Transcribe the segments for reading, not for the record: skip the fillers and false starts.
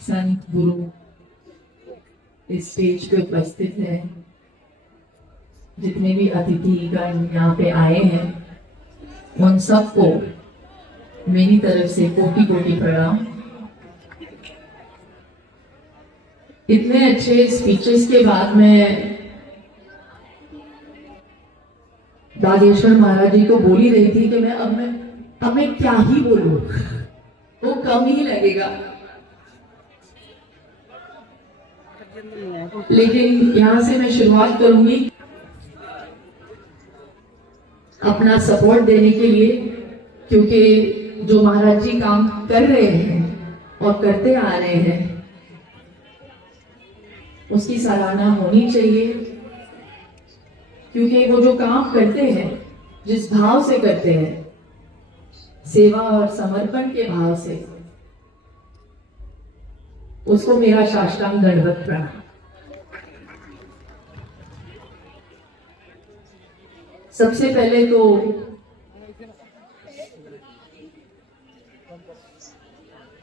संत गुरु इस स्टेज पे उपस्थित है, जितने भी अतिथिगण यहाँ पे आए हैं, उन सबको मेरी तरफ से कोटि कोटि प्रणाम। इतने अच्छे स्पीचेस के बाद मैं बागेश्वर महाराज जी को बोल ही रही थी कि अब मैं क्या ही बोलूं, वो कम ही लगेगा। लेकिन यहां से मैं शुरुआत करूंगी अपना सपोर्ट देने के लिए, क्योंकि जो महाराज जी काम कर रहे हैं और करते आ रहे हैं उसकी सराहना होनी चाहिए। क्योंकि वो जो काम करते हैं, जिस भाव से करते हैं, सेवा और समर्पण के भाव से, उसको मेरा साष्टांग दंडवत प्रणाम। सबसे पहले तो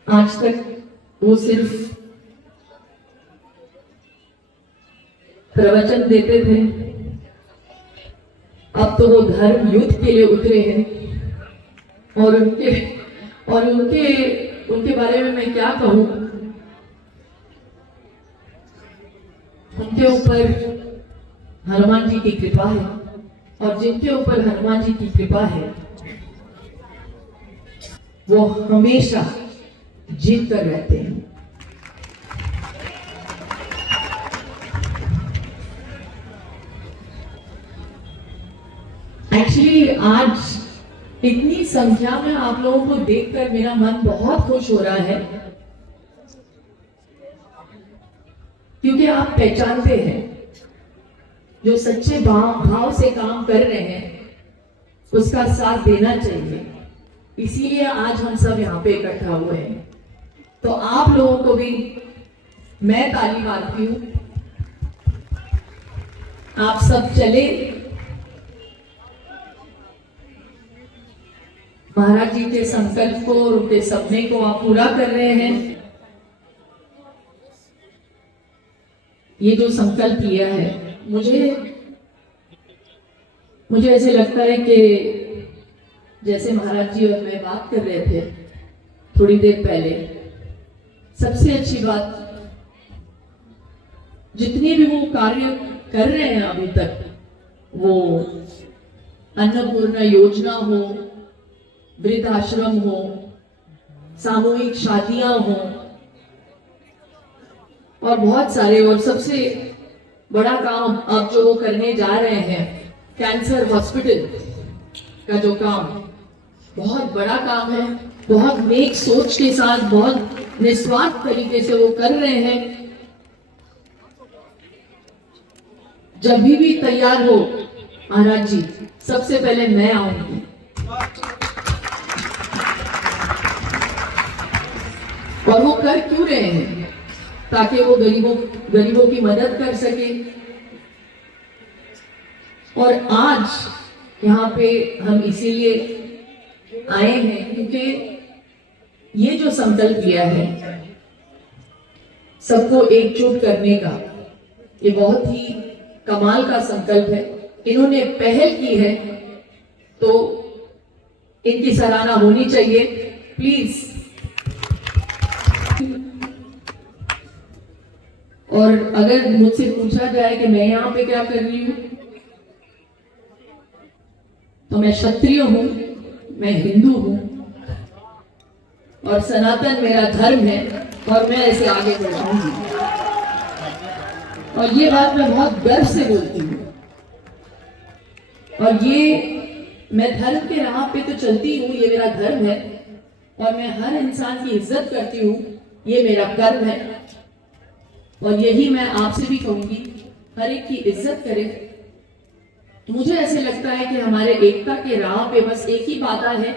आज तक वो सिर्फ प्रवचन देते थे, अब तो वो धर्म युद्ध के लिए उतरे हैं। और उनके बारे में मैं क्या कहूं। उनके ऊपर हनुमान जी की कृपा है, और जिनके ऊपर हनुमान जी की कृपा है वो हमेशा जीत कर रहते हैं। एक्चुअली आज इतनी संख्या में आप लोगों को देखकर मेरा मन बहुत खुश हो रहा है, क्योंकि आप पहचानते हैं जो सच्चे भाव से काम कर रहे हैं उसका साथ देना चाहिए। इसीलिए आज हम सब यहाँ पे इकट्ठा हुए हैं। तो आप लोगों को भी मैं ताली मारती हूँ। आप सब चले, महाराज जी के संकल्प को और उनके सपने को आप पूरा कर रहे हैं। ये जो संकल्प लिया है, मुझे ऐसे लगता है कि जैसे महाराज जी और मैं बात कर रहे थे थोड़ी देर पहले, सबसे अच्छी बात, जितने भी वो कार्य कर रहे हैं अभी तक, वो अन्नपूर्णा योजना हो, वृद्धाश्रम हो, सामूहिक शादियां हो, और बहुत सारे, और सबसे बड़ा काम अब जो वो करने जा रहे हैं, कैंसर हॉस्पिटल का जो काम, बहुत बड़ा काम है। बहुत नेक सोच के साथ, बहुत निस्वार्थ तरीके से वो कर रहे हैं। जब भी तैयार हो महाराज जी, सबसे पहले मैं आऊंगी। और वो कर क्यों रहे हैं? ताकि वो गरीबों की मदद कर सके। और आज यहाँ पे हम इसीलिए आए हैं क्योंकि ये जो संकल्प लिया है सबको एकजुट करने का, ये बहुत ही कमाल का संकल्प है। इन्होंने पहल की है तो इनकी सराहना होनी चाहिए। प्लीज। और अगर मुझसे पूछा जाए कि मैं यहाँ पे क्या कर रही हूँ, तो मैं क्षत्रिय हूँ, मैं हिंदू हूँ, और सनातन मेरा धर्म है, और मैं ऐसे आगे बढ़ाऊंगी। और ये बात मैं बहुत गर्व से बोलती हूँ। और ये मैं धर्म के राह पे तो चलती हूँ, ये मेरा धर्म है, और मैं हर इंसान की इज्जत करती हूँ, ये मेरा कर्म है। और यही मैं आपसे भी कहूंगी, हर एक की इज्जत करें। मुझे ऐसे लगता है कि हमारे एकता के राह पे बस एक ही बाधा है,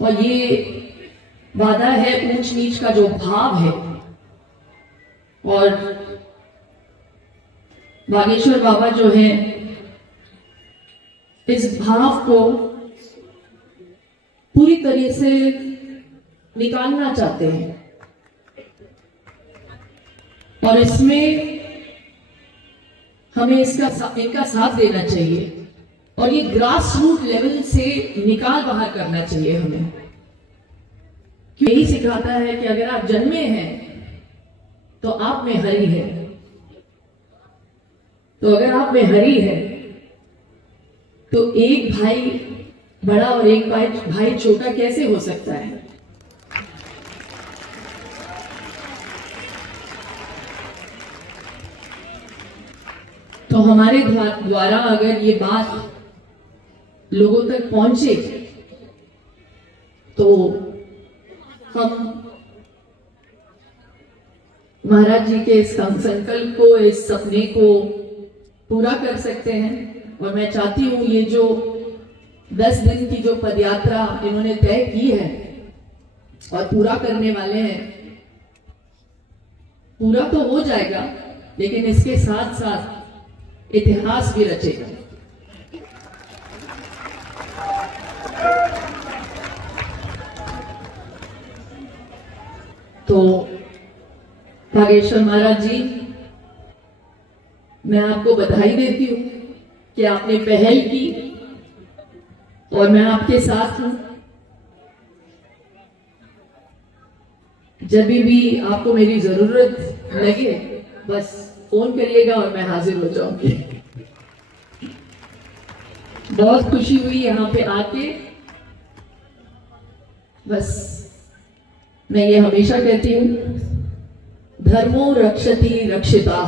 और ये बाधा है ऊंच नीच का जो भाव है। और बागेश्वर बाबा जो है, इस भाव को पूरी तरह से निकालना चाहते हैं, और इसमें हमें इनका साथ देना चाहिए, और ये ग्रास रूट लेवल से निकाल बाहर करना चाहिए हमें। यही सिखाता है कि अगर आप जन्मे हैं तो आप में हरि है, तो अगर आप में हरि है तो एक भाई बड़ा और एक भाई छोटा कैसे हो सकता है? तो हमारे द्वारा अगर ये बात लोगों तक पहुंचे तो हम महाराज जी के इस संकल्प को, इस सपने को पूरा कर सकते हैं। और मैं चाहती हूं ये जो 10 दिन की जो पदयात्रा इन्होंने तय की है और पूरा करने वाले हैं, पूरा तो हो जाएगा, लेकिन इसके साथ साथ इतिहास भी रचेगा। तो भागेश्वर महाराज जी, मैं आपको बधाई देती हूं कि आपने पहल की और मैं आपके साथ हूं। जब भी आपको मेरी जरूरत लगे बस फोन करिएगा और मैं हाजिर हो जाऊंगी। बहुत खुशी हुई यहाँ पे आके। बस मैं ये हमेशा कहती हूँ, धर्मो रक्षति रक्षिता।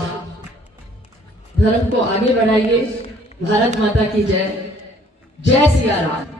धर्म को आगे बढ़ाइए। भारत माता की जय। जय सिया राम।